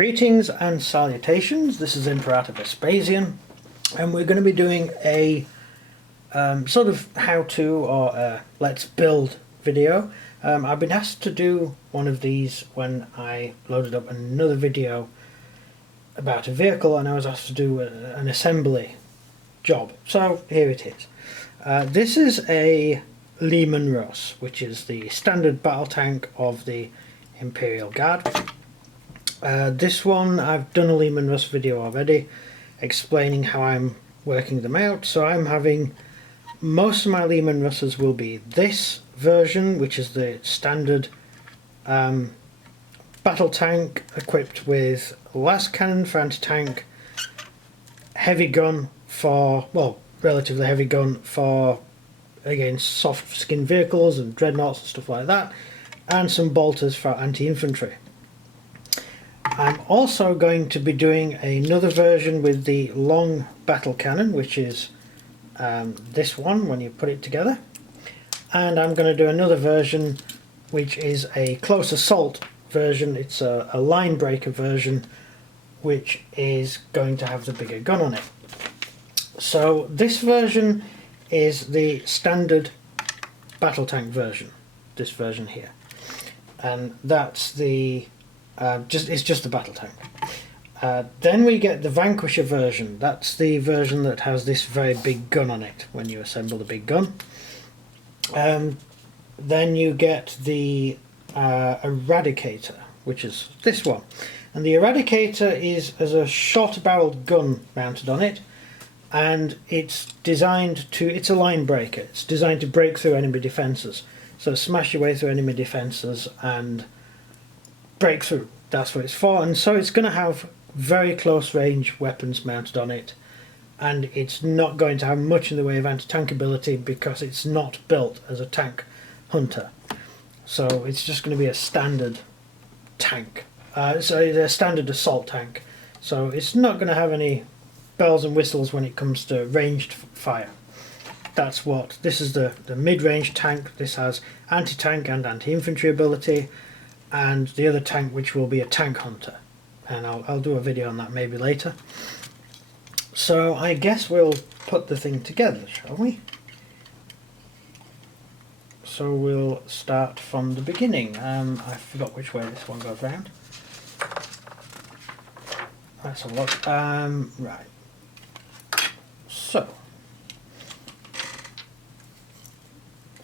Greetings and salutations, this is Imperator Vespasian, and we're going to be doing a sort of how-to or let's build video. I've been asked to do one of these when I loaded up another video about a vehicle, and I was asked to do an assembly job, so here it is. This is a Leman, which is the standard battle tank of the Imperial Guard. This one I've done a Leman video already explaining how I'm working them out, so I'm having most of my Leman will be this version, which is the standard battle tank equipped with last cannon for anti-tank, heavy gun for, well, relatively heavy gun for against soft skin vehicles and dreadnoughts and stuff like that, and some bolters for anti-infantry. I'm also going to be doing another version with the long battle cannon, which is this one when you put it together, and I'm going to do another version which is a close assault version. It's a line breaker version which is going to have the bigger gun on it. So this version is the standard battle tank version, this version here, and that's the it's just the battle tank. Then we get the Vanquisher version. That's the version that has this very big gun on it when you assemble the big gun. Then you get the Eradicator, which is this one, and the Eradicator is as a short-barreled gun mounted on it, and it's designed to, it's a line breaker. It's designed to break through enemy defences, so smash your way through enemy defences and break through. That's what it's for, and so it's going to have very close range weapons mounted on it, and it's not going to have much in the way of anti-tank ability because it's not built as a tank hunter. So it's just going to be a standard tank, so it's a standard assault tank, so it's not going to have any bells and whistles when it comes to ranged fire. That's what this is, the mid-range tank. This has anti-tank and anti-infantry ability, and the other tank which will be a tank hunter, and I'll do a video on that maybe later. So I guess we'll put the thing together, shall we? So we'll start from the beginning. I forgot which way this one goes round. Let's have a look. Right. So,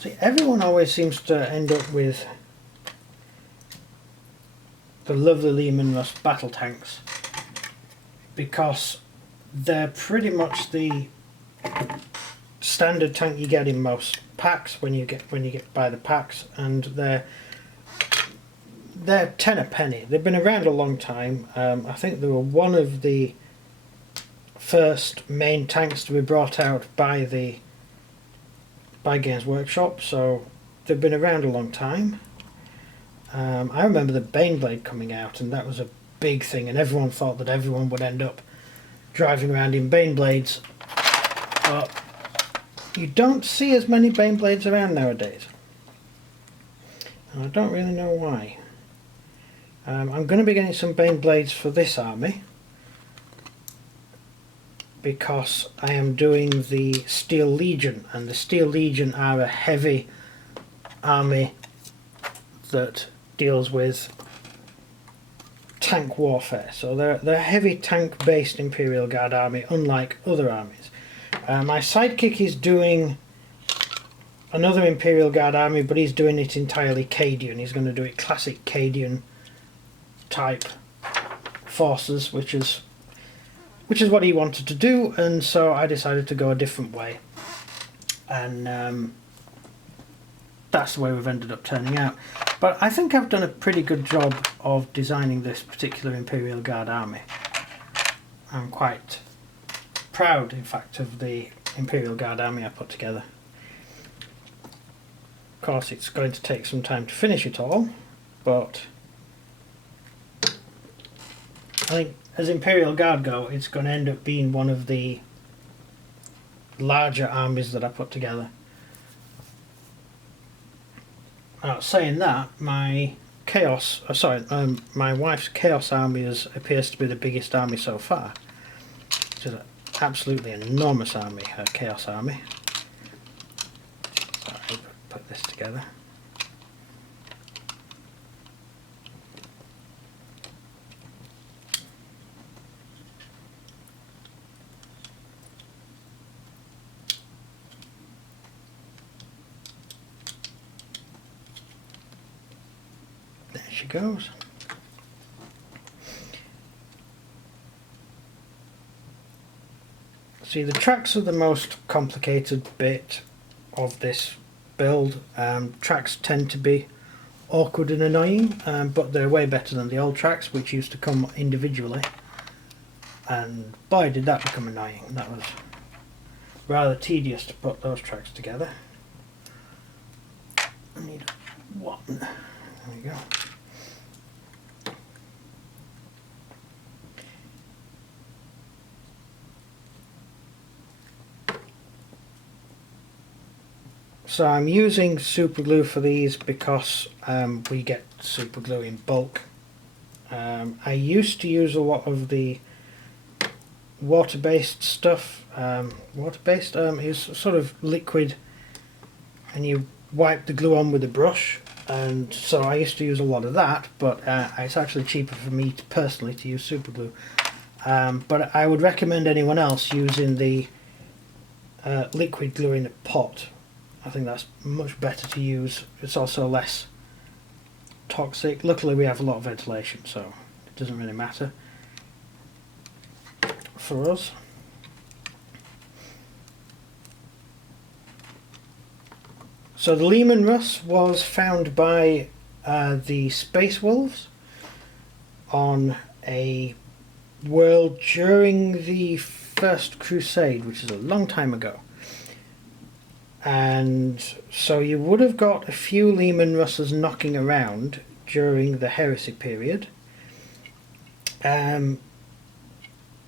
see, everyone always seems to end up with the lovely Leman battle tanks because they're pretty much the standard tank you get in most packs when you buy the packs, and they're 10 a penny. They've been around a long time. I think they were one of the first main tanks to be brought out by Games Workshop, so they've been around a long time. I remember the Baneblade coming out, and that was a big thing, and everyone thought that everyone would end up driving around in Baneblades, but you don't see as many Baneblades around nowadays, and I don't really know why. I'm going to be getting some Baneblades for this army because I am doing the Steel Legion, and the Steel Legion are a heavy army that deals with tank warfare. So they're a heavy tank based Imperial Guard army, unlike other armies. My sidekick is doing another Imperial Guard army, but he's doing it entirely Cadian. He's going to do it classic Cadian type forces, which is what he wanted to do, and so I decided to go a different way, and that's the way we've ended up turning out. But I think I've done a pretty good job of designing this particular Imperial Guard army. I'm quite proud, in fact, of the Imperial Guard army I put together. Of course, it's going to take some time to finish it all, but I think as Imperial Guard go, it's going to end up being one of the larger armies that I put together. Now, saying that, my Chaos, my wife's Chaos army appears to be the biggest army so far. It's an absolutely enormous army, her Chaos army. So I'll put this together. There she goes. See, the tracks are the most complicated bit of this build. Tracks tend to be awkward and annoying, but they're way better than the old tracks, which used to come individually. And boy, did that become annoying. That was rather tedious to put those tracks together. I need one. There we go. So I'm using super glue for these because we get super glue in bulk. I used to use a lot of the water-based stuff. Water-based is sort of liquid, and you wipe the glue on with a brush. And so I used to use a lot of that, but it's actually cheaper for me personally to use super glue. But I would recommend anyone else using the liquid glue in a pot. I think that's much better to use. It's also less toxic. Luckily we have a lot of ventilation, so it doesn't really matter for us. So the Leman Russ was found by the Space Wolves on a world during the First Crusade, which is a long time ago. And so you would have got a few Leman Russes knocking around during the Heresy period. I think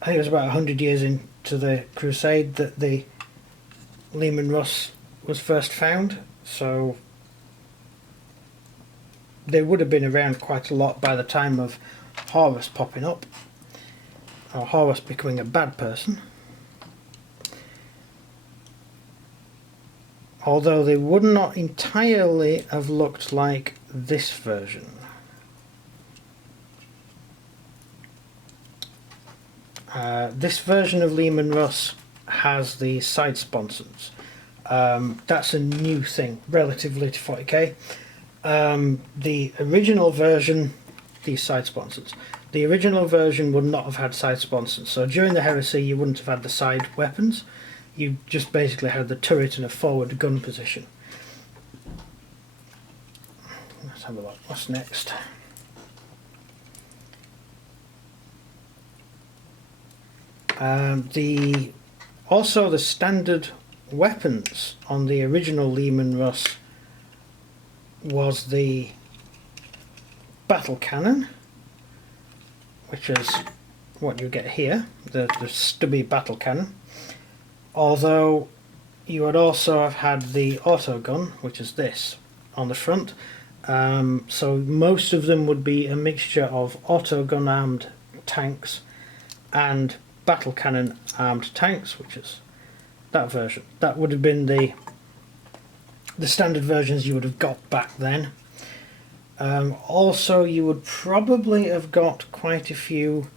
it was about 100 years into the Crusade that the Leman Russ was first found, so they would have been around quite a lot by the time of Horus popping up, or Horus becoming a bad person. Although they would not entirely have looked like this version. This version of Leman Russ has the side sponsons. That's a new thing relatively to 40k. The original version, these side sponsons, the original version would not have had side sponsons. So during the Heresy you wouldn't have had the side weapons. You just basically had the turret in a forward gun position. Let's have a look. What's next? Also the standard weapons on the original Leman Russ was the battle cannon, which is what you get here, the stubby battle cannon. Although you would also have had the auto gun, which is this, on the front. So most of them would be a mixture of auto gun armed tanks and battle cannon armed tanks, which is that version. That would have been the standard versions you would have got back then. Also you would probably have got quite a few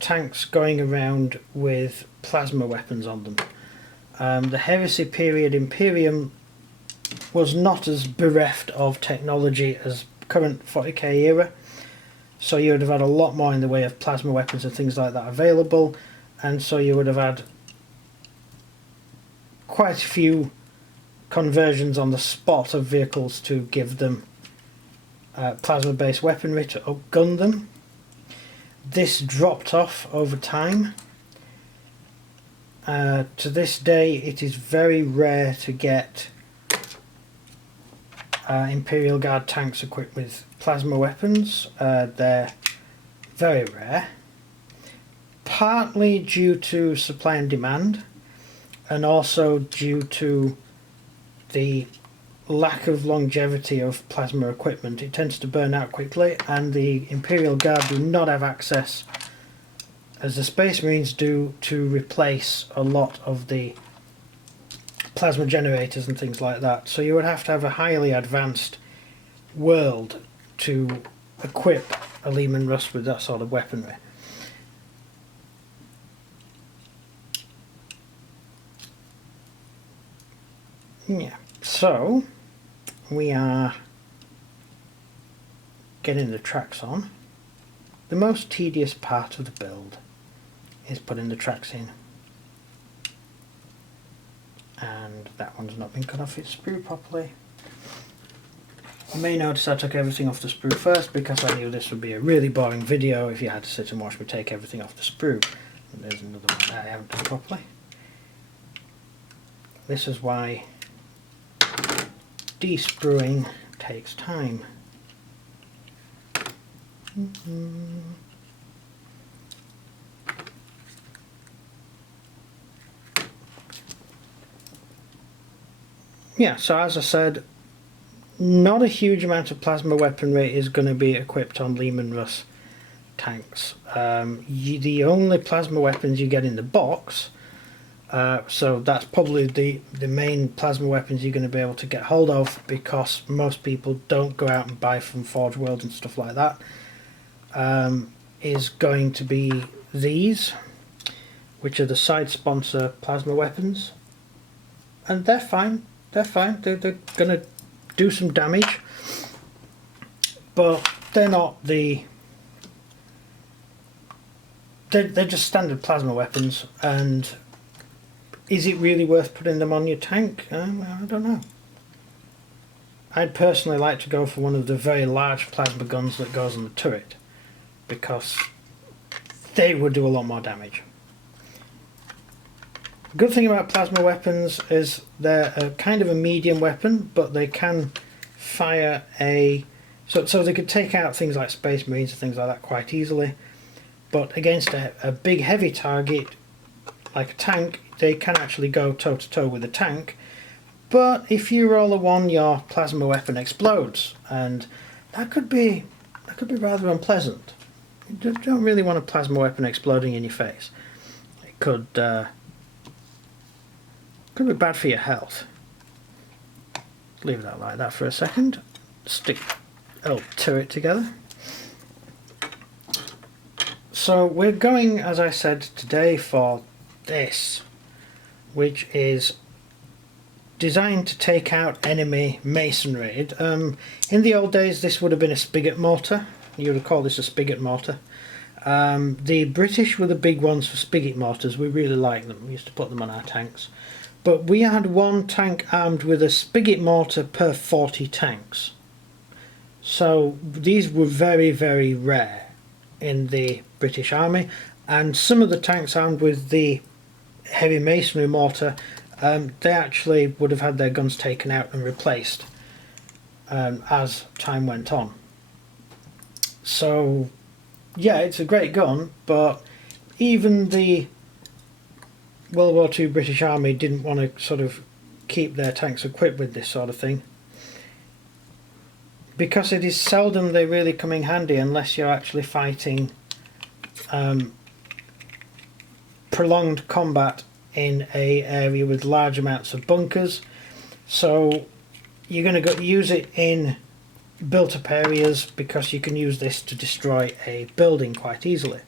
tanks going around with plasma weapons on them. The Heresy period Imperium was not as bereft of technology as current 40k era, so you would have had a lot more in the way of plasma weapons and things like that available, and so you would have had quite a few conversions on the spot of vehicles to give them plasma based weaponry to outgun them. This dropped off over time. To this day it is very rare to get Imperial Guard tanks equipped with plasma weapons. They're very rare, partly due to supply and demand, and also due to the lack of longevity of plasma equipment. It tends to burn out quickly, and the Imperial Guard do not have access, as the Space Marines do, to replace a lot of the plasma generators and things like that. So you would have to have a highly advanced world to equip a Leman Russ with that sort of weaponry. Yeah, so we are getting the tracks on. The most tedious part of the build is putting the tracks in. And that one's not been cut off its sprue properly. You may notice I took everything off the sprue first because I knew this would be a really boring video if you had to sit and watch me take everything off the sprue. And there's another one that I haven't done properly. This is why de-spruing takes time. Yeah, so as I said, not a huge amount of plasma weaponry is going to be equipped on Leman Russ tanks. The only plasma weapons you get in the box, so that's probably the main plasma weapons you're going to be able to get hold of, because most people don't go out and buy from Forge World and stuff like that, is going to be these, which are the side sponsor plasma weapons. And they're fine. They're fine. They're going to do some damage, but they're not the... They're just standard plasma weapons, and is it really worth putting them on your tank? I don't know. I'd personally like to go for one of the very large plasma guns that goes on the turret, because they would do a lot more damage. The good thing about plasma weapons is they're a kind of a medium weapon, but they can fire a... So they could take out things like Space Marines and things like that quite easily, but against a big heavy target like a tank, they can actually go toe-to-toe with a tank. But if you roll a 1, your plasma weapon explodes, and that could be rather unpleasant. You don't really want a plasma weapon exploding in your face. It could be bad for your health. Leave that like that for a second. Stick a little turret together. So we're going, as I said, today for this, which is designed to take out enemy masonry. In the old days this would have been a spigot mortar. You would call this a spigot mortar. The British were the big ones for spigot mortars. We really liked them. We used to put them on our tanks. But we had one tank armed with a spigot mortar per 40 tanks. So these were very, very rare in the British Army, and some of the tanks armed with the heavy masonry mortar, they actually would have had their guns taken out and replaced as time went on. So yeah, it's a great gun, but even the World War II British Army didn't want to sort of keep their tanks equipped with this sort of thing, because it is seldom they really come in handy unless you're actually fighting prolonged combat in a area with large amounts of bunkers. So you're going to use it in built up areas, because you can use this to destroy a building quite easily.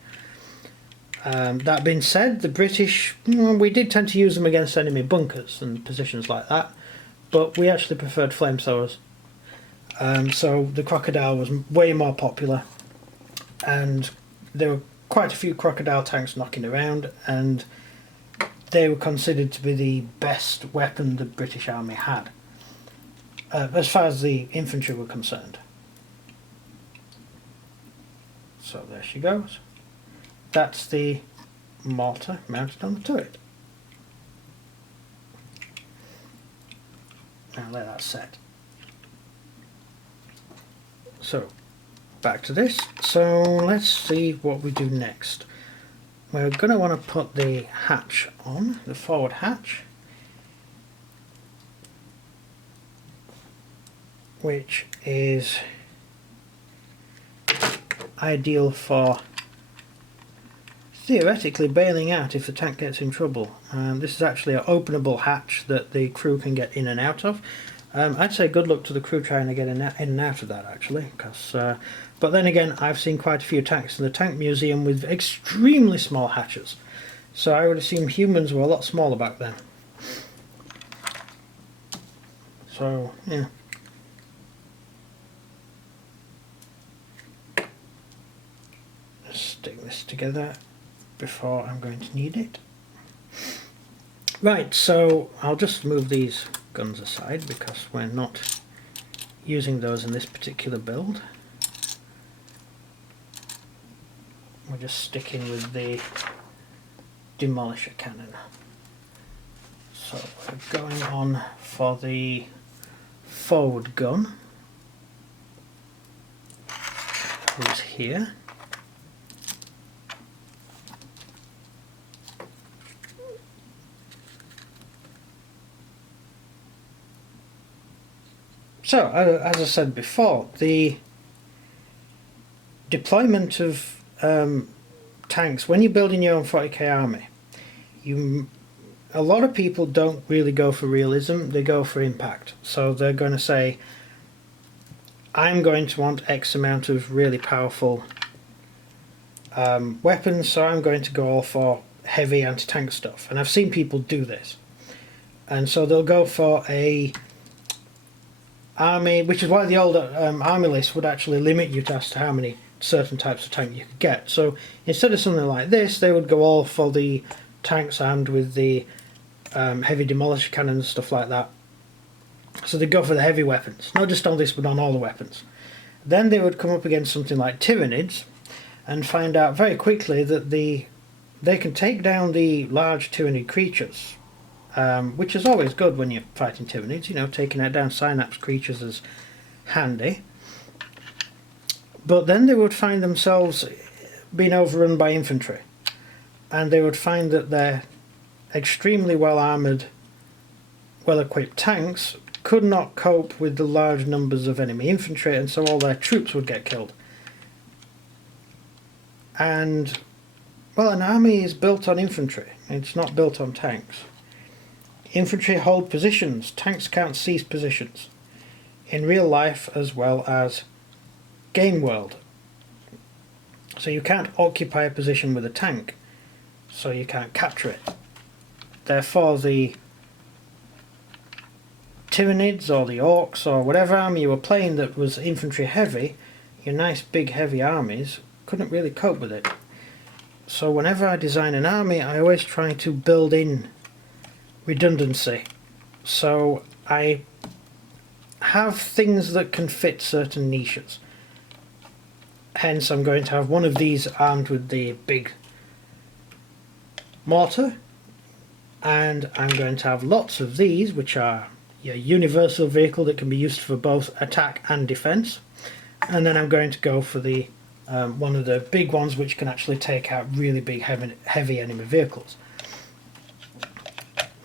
That being said, the British, we did tend to use them against enemy bunkers and positions like that, but we actually preferred flamethrowers. So the Crocodile was way more popular, and there were quite a few Crocodile tanks knocking around, and they were considered to be the best weapon the British Army had, as far as the infantry were concerned. So there she goes. That's the mortar mounted on the turret. Now let that set. So back to this. So let's see what we do next. We're going to want to put the hatch on, the forward hatch. which is ideal for theoretically bailing out if the tank gets in trouble. This is actually an openable hatch that the crew can get in and out of. I'd say good luck to the crew trying to get in and out of that, actually, because but then again, I've seen quite a few tanks in the tank museum with extremely small hatches, so I would assume humans were a lot smaller back then. So yeah. Stick this together before I'm going to need it. Right, so I'll just move these guns aside because we're not using those in this particular build. We're just sticking with the demolisher cannon. So we're going on for the forward gun, who's here. So, as I said before, the deployment of tanks, when you're building your own 40k army, a lot of people don't really go for realism, they go for impact. So they're going to say, I'm going to want X amount of really powerful weapons, so I'm going to go all for heavy anti-tank stuff. And I've seen people do this. And so they'll go for a army, which is why the old army list would actually limit you as to how many certain types of tank you could get. So instead of something like this, they would go all for the tanks armed with the heavy demolisher cannons and stuff like that. So they go for the heavy weapons, not just on this but on all the weapons. Then they would come up against something like Tyranids and find out very quickly that they can take down the large Tyranid creatures, which is always good when you're fighting Tyranids. You know, taking out down Synapse creatures is handy. But then they would find themselves being overrun by infantry, and they would find that their extremely well armoured, well equipped tanks could not cope with the large numbers of enemy infantry, and so all their troops would get killed. And well, an army is built on infantry, it's not built on tanks. Infantry hold positions, tanks can't seize positions, in real life as well as game world. So you can't occupy a position with a tank, so you can't capture it. Therefore the Tyranids or the Orcs or whatever army you were playing that was infantry heavy, your nice big heavy armies couldn't really cope with it. So whenever I design an army, I always try to build in redundancy. So I have things that can fit certain niches. Hence I'm going to have one of these armed with the big mortar, and I'm going to have lots of these, which are your universal vehicle that can be used for both attack and defense. And then I'm going to go for the one of the big ones which can actually take out really big heavy enemy vehicles.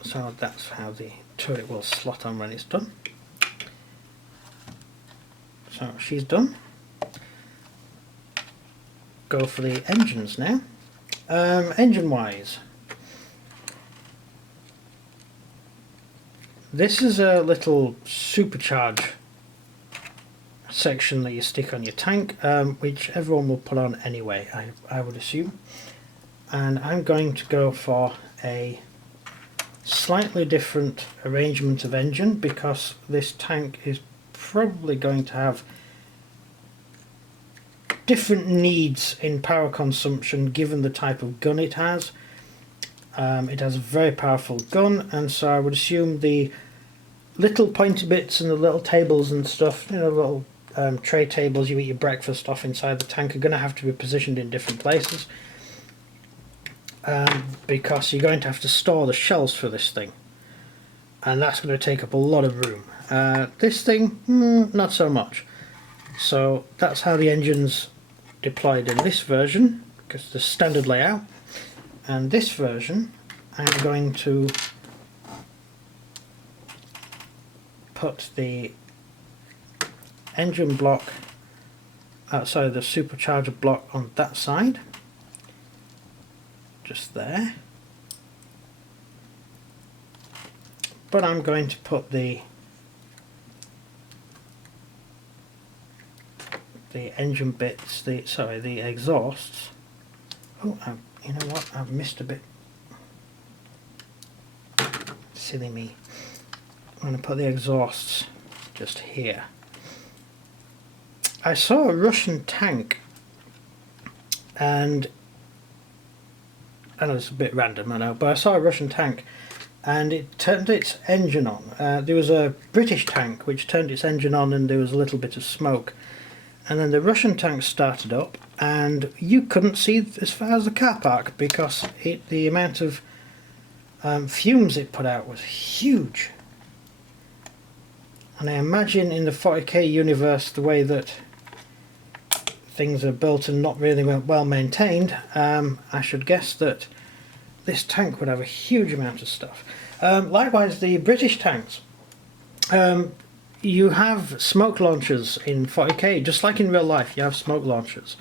So that's how the turret will slot on when it's done. So she's done. Go for the engines now. Engine wise, this is a little supercharge section that you stick on your tank, which everyone will put on anyway, I would assume. And I'm going to go for a slightly different arrangement of engine because this tank is probably going to have different needs in power consumption given the type of gun it has. It has a very powerful gun, and so I would assume the little pointy bits and the little tables and stuff, you know, little tray tables you eat your breakfast off inside the tank, are going to have to be positioned in different places, because you're going to have to store the shells for this thing, and that's going to take up a lot of room. This thing, not so much. So that's how the engine's deployed in this version, because the standard layout. And this version, I'm going to put the engine block outside the supercharger block on that side, just there. But I'm going to put the engine bits, the exhausts. Oh, you know what? I've missed a bit. Silly me. I'm going to put the exhausts just here. I saw a Russian tank, and I know it's a bit random, I know, but I saw a Russian tank and it turned its engine on. There was a British tank which turned its engine on and there was a little bit of smoke. And then the Russian tank started up and you couldn't see as far as the car park because the amount of fumes it put out was huge. And I imagine in the 40k universe, the way that things are built and not really well maintained, I should guess that this tank would have a huge amount of stuff. Likewise, the British tanks. You have smoke launchers in 40k, just like in real life, you have smoke launchers.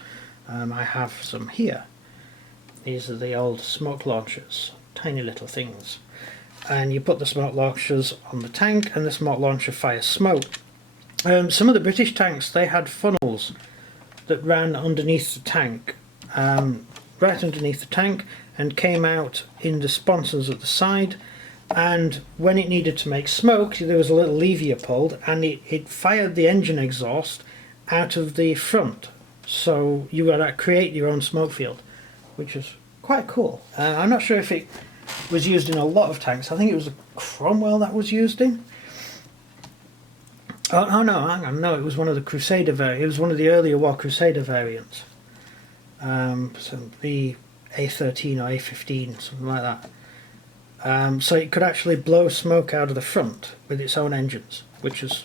I have some here. These are the old smoke launchers, tiny little things. And you put the smoke launchers on the tank and the smoke launcher fires smoke. Some of the British tanks, they had funnels that ran underneath the tank, right underneath the tank, and came out in the sponsons at the side. And when it needed to make smoke, there was a little lever you pulled and it fired the engine exhaust out of the front. So you would create your own smoke field, which is quite cool. I'm not sure if it was used in a lot of tanks. I think it was a Cromwell that was used in. Oh no, hang on, no, it was one of the Crusader variants. It was one of the earlier War Crusader variants. So the A13 or A15, something like that. So it could actually blow smoke out of the front with its own engines, which is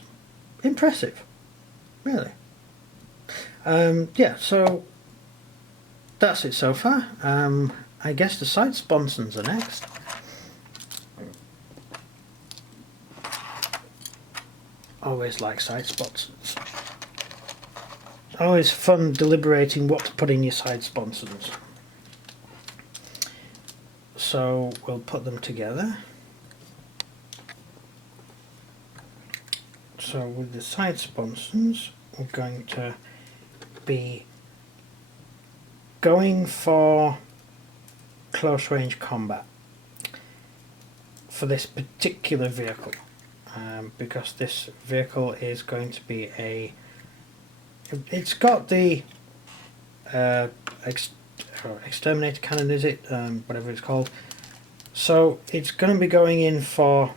impressive, really. Yeah, so that's it so far. I guess the side sponsons are next. Always like side sponsons. Always fun deliberating what to put in your side sponsons. So we'll put them together. So with the side sponsons, we're going to be going for close range combat for this particular vehicle, because this vehicle is going to be it's got the exterminator cannon, is it? Whatever it's called. So it's going to be going in for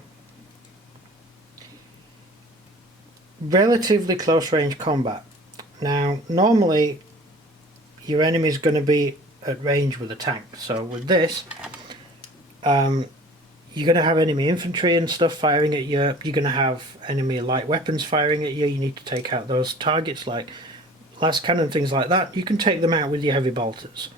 relatively close range combat. Now normally your enemy is going to be at range with a tank, so with this you're going to have enemy infantry and stuff firing at you, you're going to have enemy light weapons firing at you, you need to take out those targets like las cannon, things like that. You can take them out with your heavy bolters.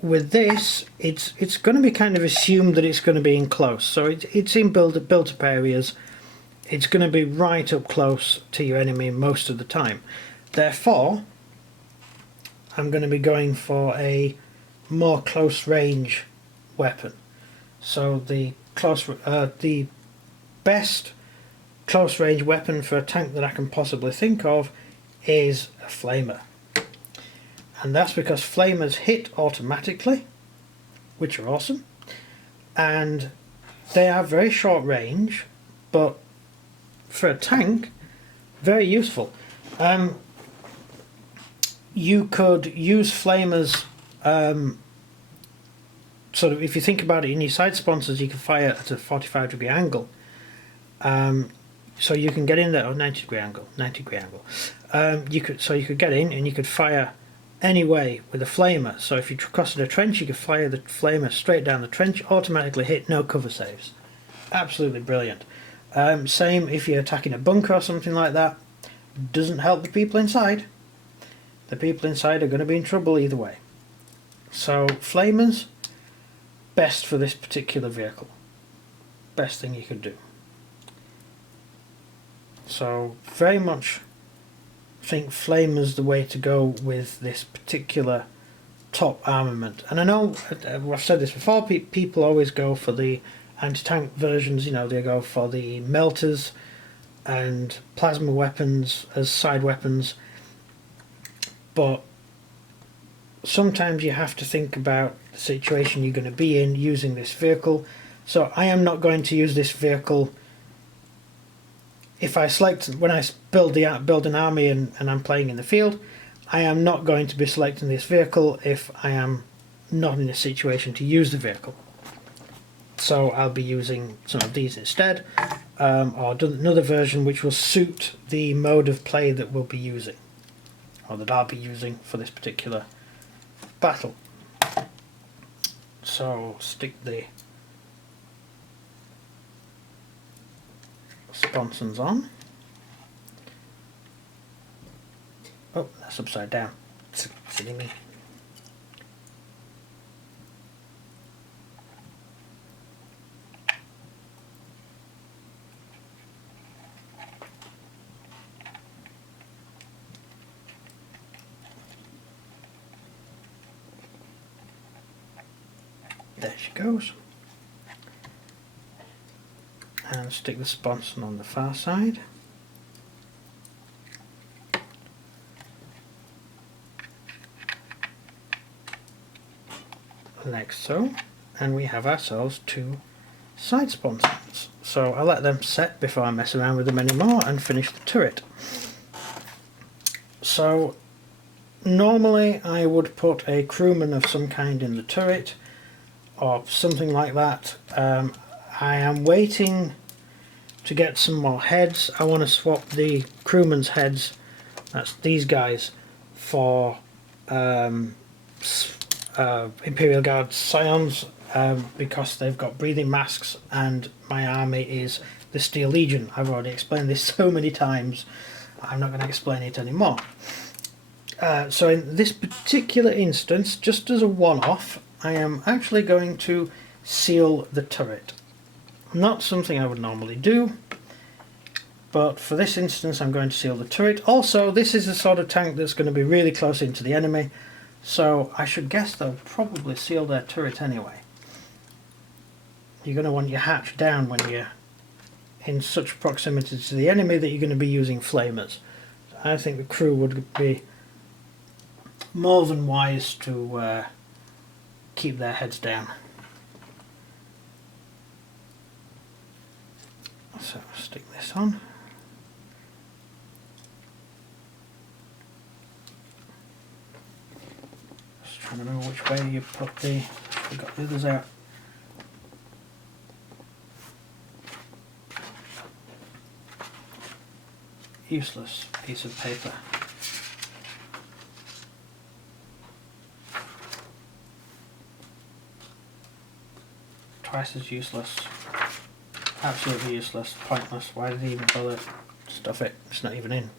With this, it's going to be kind of assumed that it's going to be in close, so it's in built-up areas. It's going to be right up close to your enemy most of the time. Therefore, I'm going to be going for a more close range weapon. So the best close range weapon for a tank that I can possibly think of is a flamer. And that's because flamers hit automatically, which are awesome, and they are very short range, but for a tank, very useful. You could use flamers, sort of, if you think about it, in your side sponsons, you can fire at a 45-degree angle. So you can get in there, 90-degree angle. You could get in and you could fire any way with a flamer. So if you're crossing a trench, you could fire the flamer straight down the trench, automatically hit, no cover saves. Absolutely brilliant. Same if you're attacking a bunker or something like that. Doesn't help the people inside. The people inside are going to be in trouble either way. So flamers, best for this particular vehicle. Best thing you could do. So very much think flamer's the way to go with this particular top armament. And I know I've said this before, people always go for the anti-tank versions, you know, they go for the melters and plasma weapons as side weapons, but sometimes you have to think about the situation you're going to be in using this vehicle. So I am not going to use this vehicle if I select, when I build an army and I'm playing in the field. I am not going to be selecting this vehicle if I am not in a situation to use the vehicle. So I'll be using some of these instead, or another version which will suit the mode of play that we'll be using, or that I'll be using for this particular battle. So stick the sponsons on. Oh, that's upside down. Silly me. There she goes. And stick the sponson on the far side. Like so, and we have ourselves two side sponsons. So I'll let them set before I mess around with them anymore and finish the turret. So normally I would put a crewman of some kind in the turret or something like that. I am waiting to get some more heads. I want to swap the crewman's heads, that's these guys, for Imperial Guard Scions, because they've got breathing masks and my army is the Steel Legion. I've already explained this so many times, I'm not going to explain it anymore. So in this particular instance, just as a one-off, I am actually going to seal the turret. Not something I would normally do, but for this instance I'm going to seal the turret. Also, this is the sort of tank that's going to be really close into the enemy, so I should guess they'll probably seal their turret anyway. You're going to want your hatch down when you're in such proximity to the enemy that you're going to be using flamers. I think the crew would be more than wise to keep their heads down. So stick this on. Just trying to remember which way you put the, I got the others out. Useless piece of paper. Twice as useless. Absolutely useless, pointless. Why did he even bother? Stuff it, it's not even in.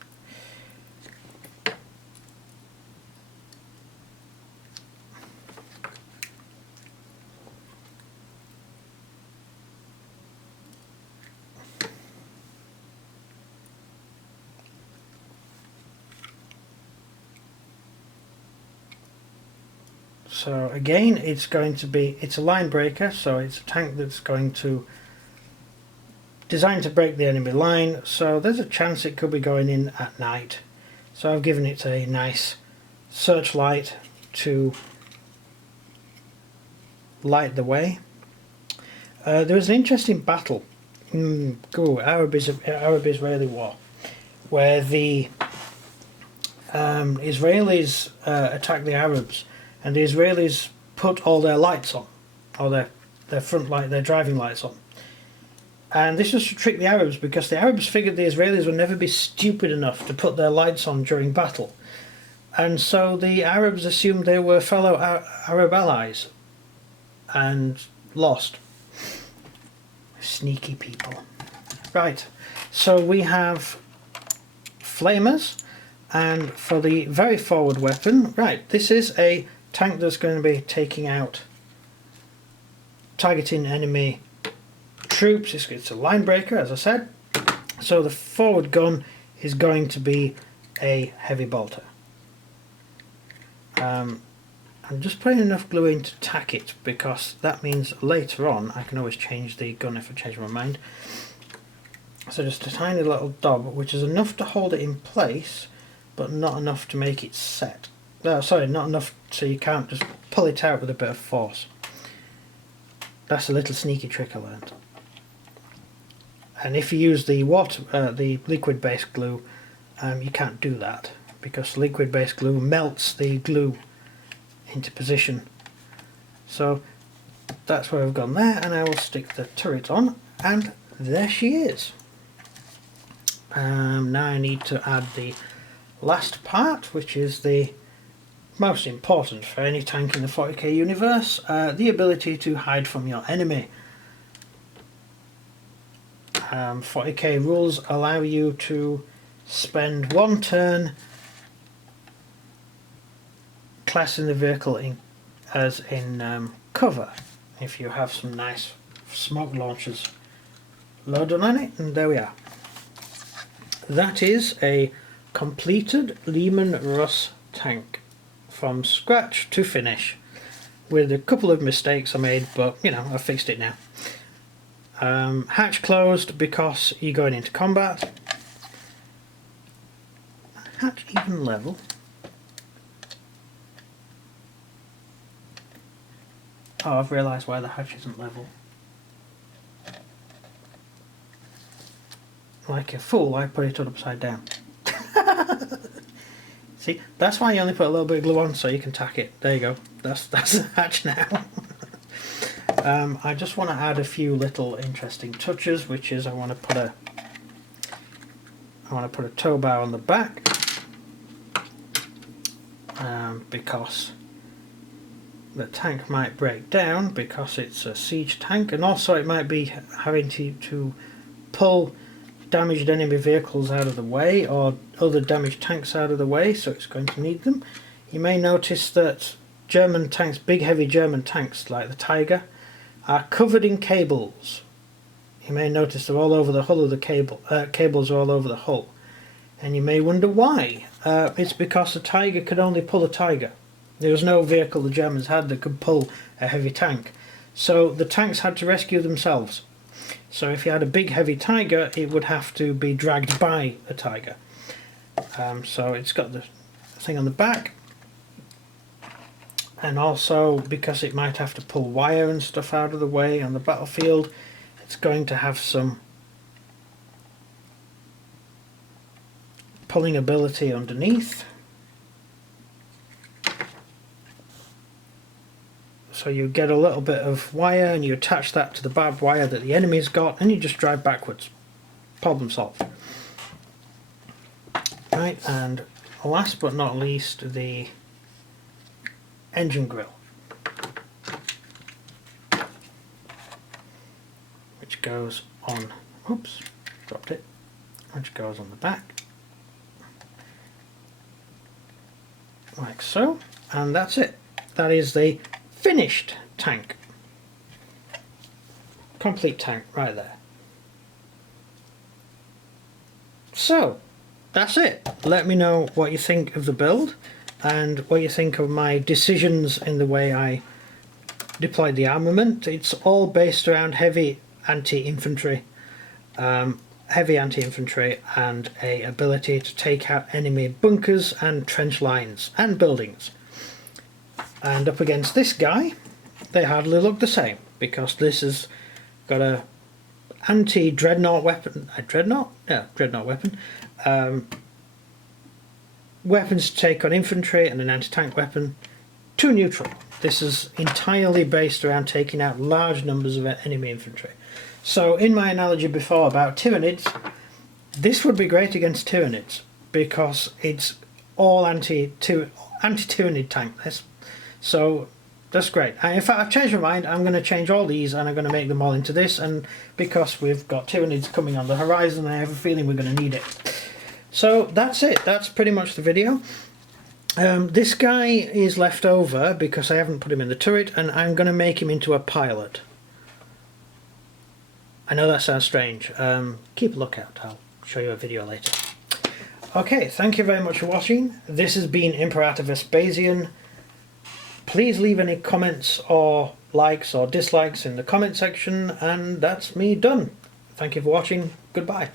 So again, it's going to be, it's a line breaker, so it's a tank that's going to designed to break the enemy line, so there's a chance it could be going in at night. So I've given it a nice searchlight to light the way. There was an interesting battle in Arab-Israeli war where the Israelis attacked the Arabs, and the Israelis put all their lights on, or their front light, their driving lights on. And this was to trick the Arabs, because the Arabs figured the Israelis would never be stupid enough to put their lights on during battle. And so the Arabs assumed they were fellow Arab allies and lost. Sneaky people. Right, so we have flamers, and for the very forward weapon, right, this is a tank that's going to be taking out, targeting enemy troops. It's a line breaker, as I said, So the forward gun is going to be a heavy bolter. I'm just putting enough glue in to tack it, because that means later on I can always change the gun if I change my mind. So just a tiny little dab, which is enough to hold it in place, but not enough to make it set. Sorry, not enough so you can't just pull it out with a bit of force. That's a little sneaky trick I learned. And if you use the liquid-based glue, you can't do that, because liquid-based glue melts the glue into position. So that's where I've gone there, and I will stick the turret on, and there she is. Now I need to add the last part, which is the most important for any tank in the 40k universe, the ability to hide from your enemy. 40k rules allow you to spend one turn classing the vehicle as in cover if you have some nice smoke launchers loaded on it, and there we are. That is a completed Leman Russ tank from scratch to finish, with a couple of mistakes I made, but you know, I fixed it now. Hatch closed because you're going into combat. Hatch even level. Oh, I've realised why the hatch isn't level. Like a fool, I put it upside down. See, that's why you only put a little bit of glue on, so you can tack it. There you go. That's the hatch now. I just want to add a few little interesting touches, which is I want to put a tow bar on the back, because the tank might break down because it's a siege tank, and also it might be having to pull damaged enemy vehicles out of the way, or other damaged tanks out of the way, so it's going to need them. You may notice that German tanks, big heavy German tanks like the Tiger, are covered in cables. You may notice they're all over the hull of the cables are all over the hull, and you may wonder why. It's because the Tiger could only pull a Tiger. There was no vehicle the Germans had that could pull a heavy tank, so the tanks had to rescue themselves. So if you had a big heavy Tiger, it would have to be dragged by a Tiger. So it's got the thing on the back, and also because it might have to pull wire and stuff out of the way on the battlefield, it's going to have some pulling ability underneath. So you get a little bit of wire and you attach that to the barbed wire that the enemy's got, and you just drive backwards. Problem solved. Right, and last but not least, the engine grill, which goes on, oops, dropped it, which goes on the back, like so, and that's it. That is the finished tank. Complete tank right there. So that's it. Let me know what you think of the build and what you think of my decisions in the way I deployed the armament. It's all based around heavy anti-infantry and a ability to take out enemy bunkers and trench lines and buildings. And up against this guy, they hardly look the same, because this has got a anti-dreadnought weapon, dreadnought weapon, weapons to take on infantry, and an anti-tank weapon. Too neutral. This is entirely based around taking out large numbers of enemy infantry. So in my analogy before about Tyranids, this would be great against Tyranids, because it's all anti-Tyranid tank. So that's great. In fact, I've changed my mind. I'm going to change all these and I'm going to make them all into this, and because we've got Tyranids coming on the horizon, I have a feeling we're going to need it. So that's it. That's pretty much the video. This guy is left over because I haven't put him in the turret, and I'm going to make him into a pilot. I know that sounds strange. Keep a lookout. I'll show you a video later. Okay, thank you very much for watching. This has been Imperator Vespasian. Please leave any comments or likes or dislikes in the comment section, and that's me done. Thank you for watching. Goodbye.